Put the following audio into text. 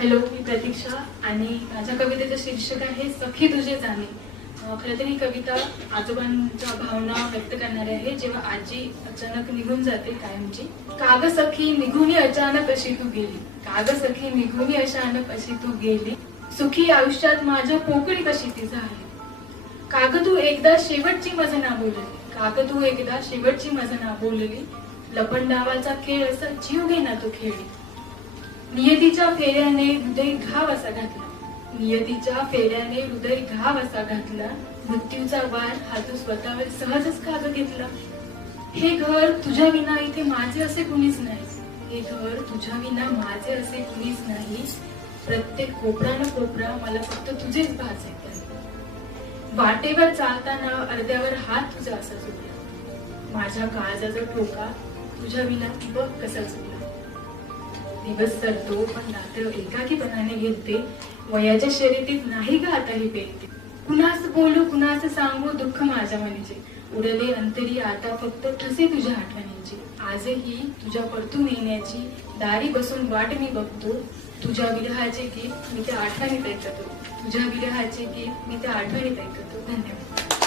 Hello, मी प्रतीक्षा आणि माझ्या कवितेचं शीर्षक आहे सखी तुझे जाणे. खरं तर ही कविता आजोबांच्या भावना व्यक्त करणारी आहे, जेव्हा आजी अचानक निघून जाते कायमची. काग सखी निघून अचानक अशी तू गेली, काग सखी निघून अचानक अशी तू गेली, सुखी आयुष्यात माझ्या पोकळी कशी ती झाली. काग तू एकदा शेवटची मज ना बोलली, काग तू एकदा शेवटची मज ना बोलली, लपंडावाचा खेळ असा जीव घेना तू खेळली. नियतीच्या फेऱ्याने हृदय घाव असा घातला, नियतीच्या फेऱ्याने हृदय घाव असा घातला, मृत्यूचा वार हा तू स्वतःवर सहजच काग घेतला. हे घर तुझ्या विना इथे माझे असे कुणीच नाही, हे घर तुझ्या विना माझे असे कुणीच नाही, प्रत्येक कोपरा न कोपरा मला फक्त तुझेच भास येत. वाटेवर चालताना अर्ध्यावर हात तुझा असा चुकला, माझ्या काळजाचा ठोका तुझ्या विना बघ कसा चुकला. दिवस सरतो पण रात्र एकाकीपणाने घेते, वयाच्या शर्यतीत नाही ग आता ही पेरते. कुणास बोलू कुणास सांगू दुःख माझ्या मनीचे, उडले अंतरी आता फक्त ठसे तुझ्या आठवणींची. आजही तुझ्या परतून येण्याची दारी बसून वाट मी बघतो, तुझ्या विरहाचे गीत मी त्या आठवणीत ऐकतो, तुझ्या विरहाचे गीत मी त्या आठवणीत ऐकतो. धन्यवाद.